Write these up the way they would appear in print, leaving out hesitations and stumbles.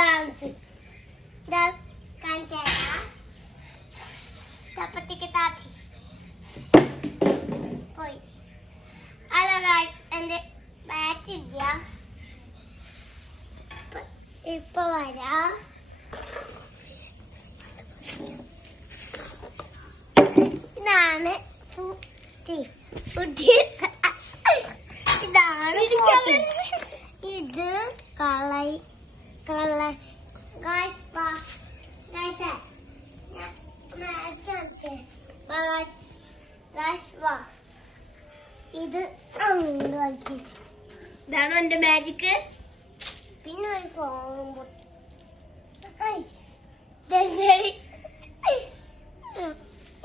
Dance dance കാണിച്ചാ ചപ്പത്തിക്ക് താത്തി പോയി. ഹലോ ഗായ്സ്, എന്റെ ബാറ്റ് ഇല്ല, ഇപ്പൊ വരാം. ഇതാണ് ഫുഡ്, ഇതാണ് ഇത് കള ഇത് ഇതാണോ എന്റെ മാജിക്ക്. പിന്നെ ഒരു ഫോണും പൊട്ടി.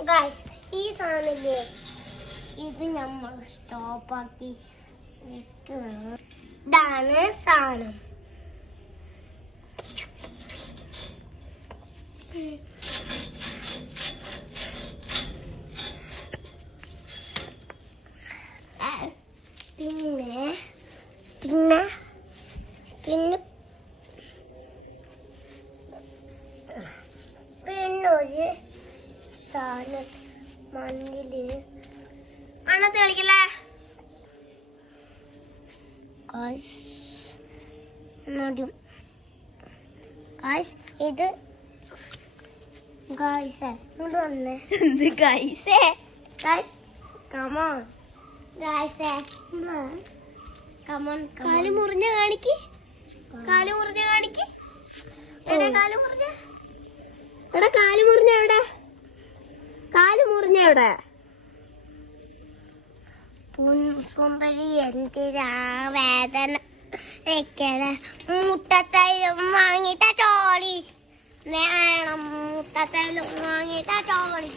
ഗായ്സ്, ഈ സാധനല്ലേ, ഇത് നമ്മൾ സ്റ്റോപ്പാക്കി വെക്കണം. ഇതാണ് സാധനം. പിന്നെ പിന്നെ പിന്നെ പിന്നൊരു സാധനം മണ്ണില് മണ്ണത്ത് കളിക്കല്ലേ. ഇത് ഗായ്സേ ഇങ്ങോട്ട് വന്നേ. എന്ത് ഗായ്സേ? Come on ഗായ്സേ, come on. കാല് മുറിഞ്ഞ കാണിക്ക്, കാല് മുറിഞ്ഞ കാണിക്ക്. എടാ കാല് മുറിഞ്ഞ, എടാ കാല് മുറിഞ്ഞ എവിടെ, കാല് മുറിഞ്ഞ എവിടെ? സുന്ദരി എന്തിനാ വേദന വെക്കണ? മുട്ടത്തൈലും വാങ്ങിട്ട ചോളി വേണം, മുട്ടത്തൈലും വാങ്ങിട്ട ചോളി.